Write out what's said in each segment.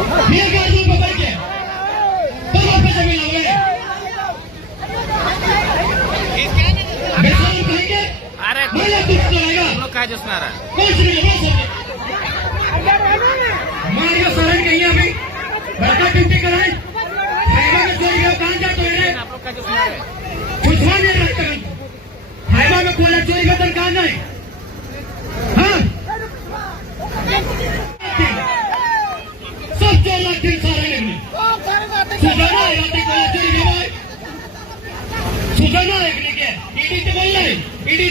ये गाड़ियों को पकड़ के तो आप पे जमीन लोगे बेचारे कहेंगे अरे मैं कुछ करेगा काय जिसमें आ रहा है कुछ नहीं मारियो सरण कहीं अभी बड़का ड्यूटी कराए हाईवा में चोरी का कहां जाते हैं आप लोग काय जिसमें आ रहे हैं कुछ नहीं रहता हाईवा में कोयला चोरी का तन कहां नहीं हाँ सब 4 लाख दिन सारे लेंगे सुधारना है रात कोयला चोरी का भाई सुधारना है के ईडी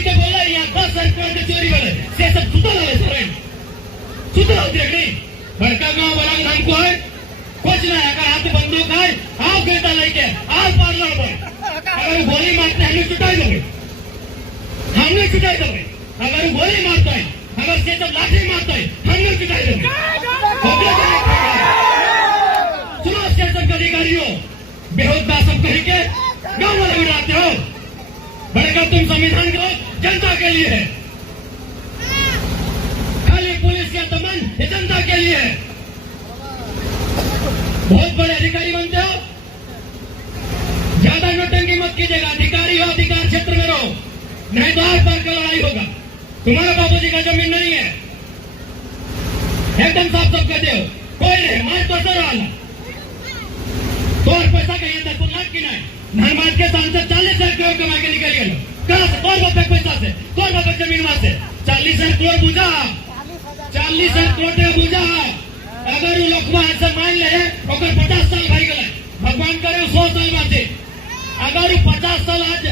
से बोल रहा है यहाँ 10 सरकार के चोरी वाले से सब सुधार है सर सुधार होती है नहीं बड़का गांव बड़ा हमको है कुछ नहीं अगर हाथ बंदूक है आप बेटा लेके आप पार्लर पर अगर गोली मारते हैं हमने छुटाई दोगे अगर गोली मारता है अगर से सब लाठी मारता है हमने छुटाई दोगे सुनो स्टेशन के अधिकारियों बेहोदा सब कहीं के गाँव वाले उड़ाते हो बड़का तुम संविधान के जनता के लिए है खाली पुलिस या दमन ये जनता के लिए है बहुत बड़े अधिकारी बनते हो ज्यादा नोटंकी मत कीजिएगा अधिकारी हो अधिकार क्षेत्र में रहो नहीं तो आर पार का लड़ाई होगा तुम्हारा बाबूजी का जमीन नहीं है एकदम साफ साफ कहते हो कोई नहीं मार तो सर वाला तो और पैसा कहिए 10 लाख की नहीं धनबाद के सांसद 40,000 करोड़ कमा के निकल गए कहां से कौन बापे पैसा से कौन बापे जमीन वहां से 40,000 करोड़ बुझा 40,000 करोड़ बुझा अगर वो लोग ऐसे मान ले अगर 50 साल भाई गए भगवान करे 100 साल में अगर 50 साल आज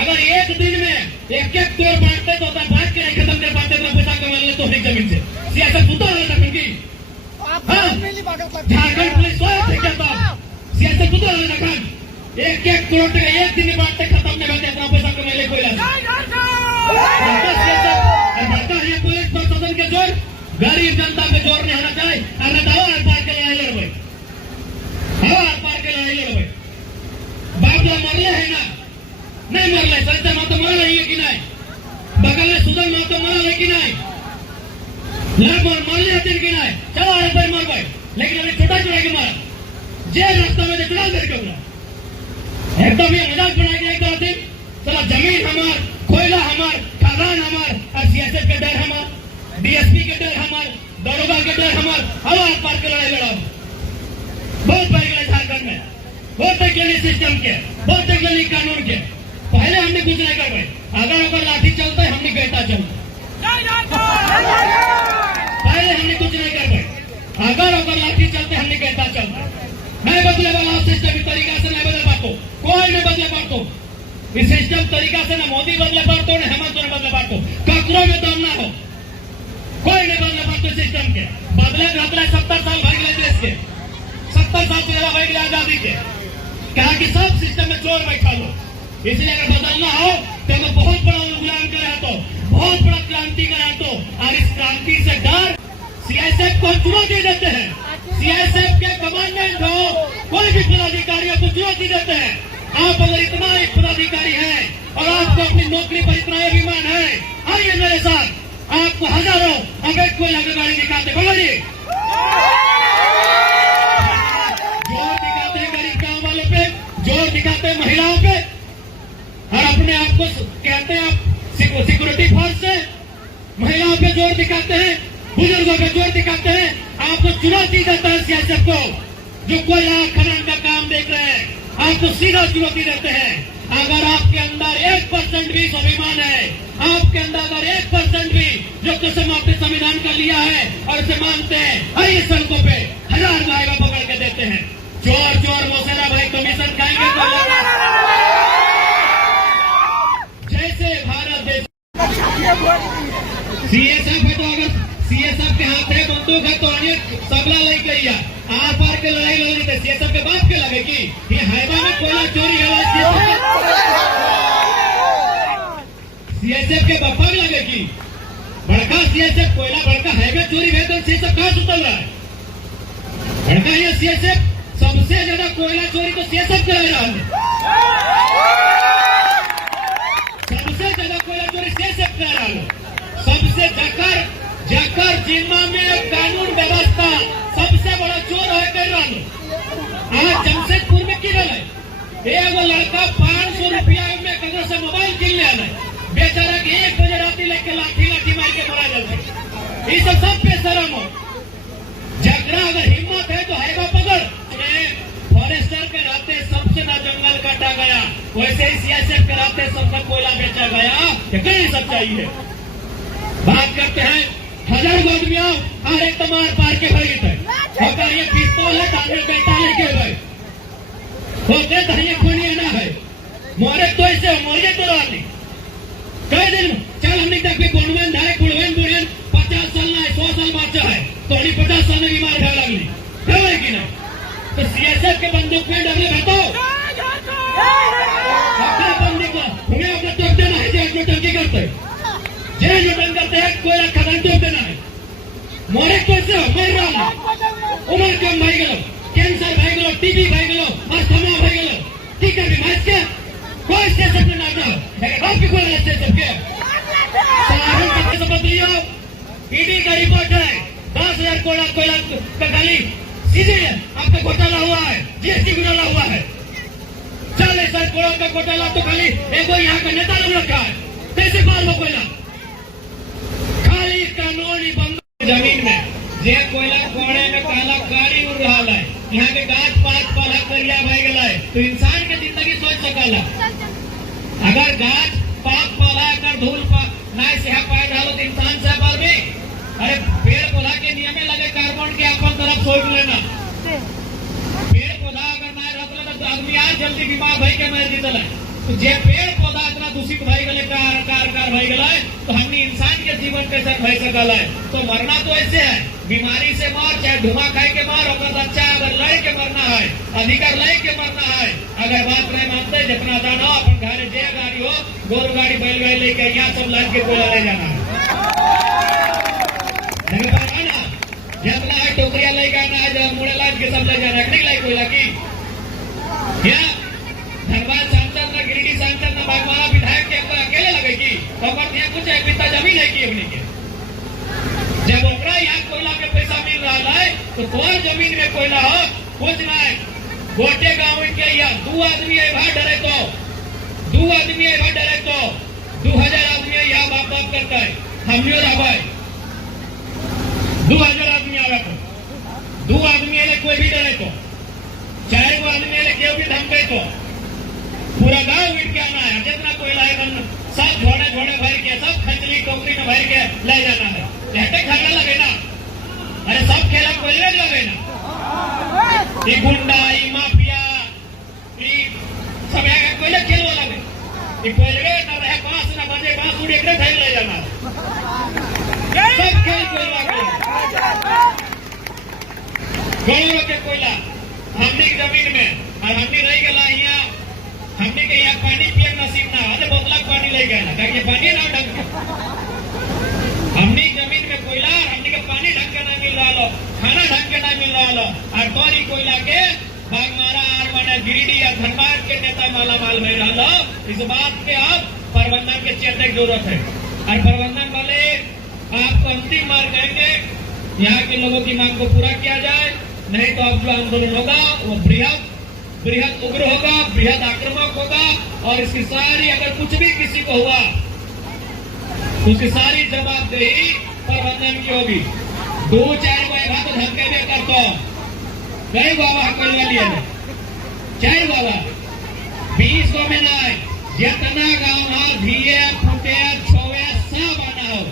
अगर एक दिन में एक करोड़ बांटते तो बांट के नहीं खत्म कर पाते तो पैसा कमा ले तो एक जमीन से सियासत कुत्ता वाला था क्योंकि झारखंड पुलिस सियासत कुत्ता वाला था एक करोड़ एक दिन में बांटते खत्म नहीं करते अपना पैसा कमा ले कोई बढ़ता है पुलिस प्रशासन के जोर गरीब जनता पे जोर नहीं होना चाहिए अरे दावा आर पार के लड़ाई लड़ भाई हवा आर पार के लड़ाई लड़ भाई बाबला मरले है ना नहीं मरले सरिता माता मर रही है कि नहीं बगल में सुधर माता मर रही कि नहीं लगभग मर लेते कि नहीं चलो अरे भाई मर भाई लेकिन अभी छोटा चुरा के मारा जे रास्ता में चुनाव करके बोला एकदम ये मजाक बना के एक दिन चला जमीन हमार कोयला हमार खदान हमार और सियासत के डर हमार डीएसपी के डर हमार दरोगा के डर हमार हवा पार के लड़ाई लड़ा बहुत बढ़ गए झारखंड में बहुत अकेले सिस्टम के बहुत अकेले कानून के पहले हमने कुछ नहीं कर पाए अगर लाठी चलता है हमने कहता चलता पहले हमने कुछ नहीं कर पाए अगर लाठी चलते हमने कहता चलता नहीं बदले वाला सिस्टम इस तरीका से नहीं बदल पातो कोई नहीं बदले पातो इस सिस्टम तरीका से न मोदी बदले पातो न हेमंत सोरेन बदले पातो ककरो में दम ना हो कोई नहीं बदले पातो सिस्टम के बदले 70 साल भाग गए देश के 70 साल से ज्यादा भाग गए आजादी के कहा कि सब सिस्टम में चोर बैठा लो इसलिए अगर बदलना हो तो मैं बहुत बड़ा गुलाम करा तो बहुत बड़ा क्रांति करा तो और इस क्रांति से डर सीआईएसएफ को चुनौती देते हैं सीआईएसएफ के कमांडेंट हो कोई भी पदाधिकारियों को चुनौती देते हैं आप अगर इतना एक पदाधिकारी है और आपको अपनी नौकरी पर इतना अभिमान है आइए मेरे साथ आपको हजारों अवैध कोयला की गाड़ी दिखाते बोलो जी जोर दिखाते हैं गरीब गांव वालों पे जोर दिखाते हैं महिलाओं पे और अपने आप को कहते हैं आप सिक्योरिटी फोर्स से महिलाओं पे जोर दिखाते हैं बुजुर्गों पे जोर दिखाते हैं आपको चुनौती देता है सियासत को जो कोयला खनन का काम देख रहे हैं आपको सीधा चुनौती देते हैं अगर आपके अंदर 1% भी स्वाभिमान है आपके अंदर अगर 1% भी जो कसम आपने संविधान का लिया है और इसे मानते हैं आइए सड़कों पे 1000 गायबा पकड़ के देते हैं चोर चोर मोसेरा भाई कमीशन खाएंगे जैसे भारत देश सीएसएफ है तो अगर सीएसएफ के हाथ है बंदूक है तो अनेक सबला लेके लिया आर पार के लड़ाई लड़ रही सीएसएफ के बाप के लगे कि ये हाईवा में कोयला चोरी है सीएसएफ के बापा भी लगे कि बड़का सीएसएफ कोयला बड़का हाईवे चोरी है तो सीएसएफ कहां सुतल रहा है बड़का ये सीएसएफ सबसे ज्यादा कोयला चोरी तो सीएसएफ कर रहा है सबसे ज्यादा कोयला चोरी सीएसएफ कर रहा है सबसे जाकर जिम्मा में कानून व्यवस्था सबसे बड़ा चोर है कर रहा हूँ। आज जमशेदपुर में की रहा है एगो लड़का 500 रुपया में कदर से मोबाइल किन ले आना बेचारा के 1 बजे राती लेके लाठी मार के मरा जाता। ये सब बेशरम हो। झगड़ा अगर हिम्मत है तो हैगा पकड़। फॉरेस्टर के रहते सबसे ना जंगल काटा गया, वैसे ही सीएसएफ के रहते सबका कोयला बेचा गया। कहीं सच्चाई है। बात करते हैं 1000 आदमी और एक तमार पार के भाई है ये पिस्तौल है ताने बेटा लेके भाई होते धनिया खोनिया ना है मोरे तो ऐसे मोरे तो रानी कई दिन चल हमने तक भी गुणवन धारे गुणवन 50 साल ना 100 साल बच्चा है तो 50 साल में बीमार भर लगली है कि ना। तो सीएसएफ के बंदूक में डरले बताओ अपने बंदूक को तुम्हें अपना टोक देना है जो टंकी करते जे जो करते हैं कोई खदान टोक देना है मोरे कैसे हो मर रहा उम्र कम भाई गलो कैंसर भाई गलो टीबी भाई गलो अस्थमा भाई गलो ठीक है बीमार के कोई स्टेशन में ना जाओ आप भी कोई स्टेशन के सारे सबके सब दियो ईडी का रिपोर्ट है 10,000 कोयला का गाली सीधे आपका घोटाला हुआ है जीएसटी घोटाला हुआ है 40,000 करोड़ का घोटाला तो खाली एक यहाँ का नेता लोग रखा है कैसे मार लो कोयला खाली कानूनी बंद जमीन में जे कोयला कोड़े में काला कारी उड़ रहा है यहाँ के गाछ पात पला करिया भाई गला है तो इंसान के जिंदगी सोच सकला अगर गाछ पात पला कर धूल ना से पाए डालो तो इंसान से बार भी अरे पेड़ पौधा के नियम में लगे कार्बन के अपन तरफ सोच लेना पेड़ पौधा अगर ना रहता तो आदमी आज जल्दी बीमार भाई के मर जीतल है तो जे पेड़ पौधा इतना दूषित भाई गले कार भाई गला है तो हमने इंसान के जीवन के साथ भाई सकल है तो मरना तो ऐसे है बीमारी से मार चाहे धुआं खाए के मार अगर बच्चा अगर लड़ के मरना है अधिकार लड़ के मरना है अगर बात नहीं मानते जितना जाना अपन घर जे गाड़ी हो गोरू गाड़ी बैलगाड़ी लेके यहाँ सब लाद के कोयला ले जाना है जितना है टोकरिया ले जाना है जो मुड़े लाद के सब ले जाना है नहीं लाई कोयला की धनबाद सांसद न गिरिडीह सांसद न बागवाड़ा विधायक के अकेले लगेगी तो कुछ पिता जमीन है की अपनी के जब ओकरा यहाँ कोयला के पैसा मिल रहा है तो तोर जमीन में कोयला हो कुछ ना है गोटे गाँव के यहाँ 2 आदमी डरे तो 2 आदमी डरे तो 2000 आदमी यहाँ बाप बाप करता है हम 2000 आदमी आवे तो 2 आदमी कोई भी डरे तो 4 आदमी केव भी धमके तो पूरा गाँव उठ के आना है जितना कोयला है सब झोड़े भर के सब खचली टोकरी में भर के ले जाना है लहटे खाना लगे ना अरे सब खेला कोयले लगे ना ये गुंडा ये माफिया ये सब यहाँ कोयले खेल वाला में ये कोयले ना रहे बांस ना बजे बांस उड़ एक ले जाना सब खेल कोयला गौरव के कोयला हमने की जमीन में और हमने नहीं गला यहाँ हमने के यहाँ पानी पिए नसीब ना आधे बोतला पानी ले गए ना ताकि पानी ना ढंग हमने जमीन में कोयला हमने के पानी ढंग के ना मिल रहा खाना ढंग के ना मिल रहा और तोरी कोयला के बागमारा और माने गिरिडीह या धनबाद के नेता माला माल में रहा इस बात के आप प्रबंधन के चेतने की जरूरत है और प्रबंधन वाले आपको अंतिम मार्ग देंगे यहाँ के लोगों की मांग को पूरा किया जाए नहीं तो अब जो आंदोलन होगा वो बृहद उग्र होगा बृहद आक्रामक होगा और इसकी सारी अगर कुछ भी किसी को हुआ तो उसकी सारी जवाबदेही प्रबंधन की होगी 2-4 बार तो धमके भी करता नहीं बाबा हकल वाली है 4 बाबा 20 को में ना जितना गाँव धिये फूटे छोवे सब आना हो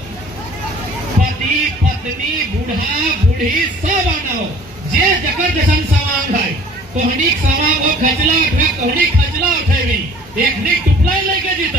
पति पत्नी बूढ़ा बूढ़ी सब आना हो जे जकर जैसन सामान है कोहनी सामान वो खचला उठे कोहनी खचला उठेगी एक टुकड़ा लेके जीता